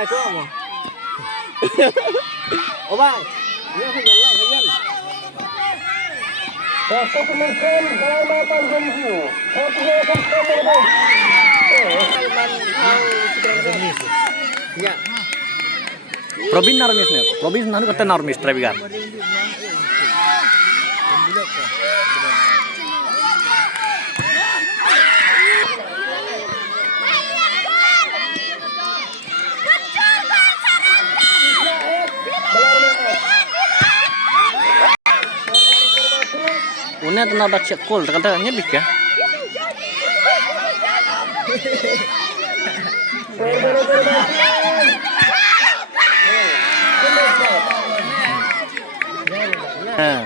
lại chỗ mà. Ô ba, nhớ phải dừng lại phải dừng. Waktu pemilihan keselamatan menuju. Satunya akan terlalu. Ya. Probin narmis nih. Probin nanu kata narmis trabigar. Unya tuh nada cekul, terkadang nyebik ya. Nah.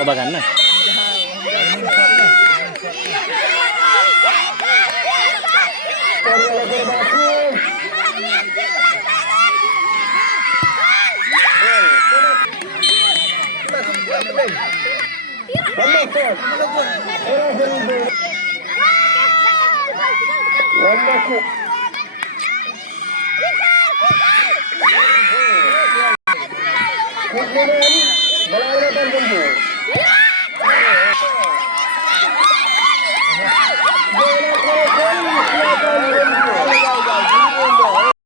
Kebagan nah. Kemudian melakukan jemput.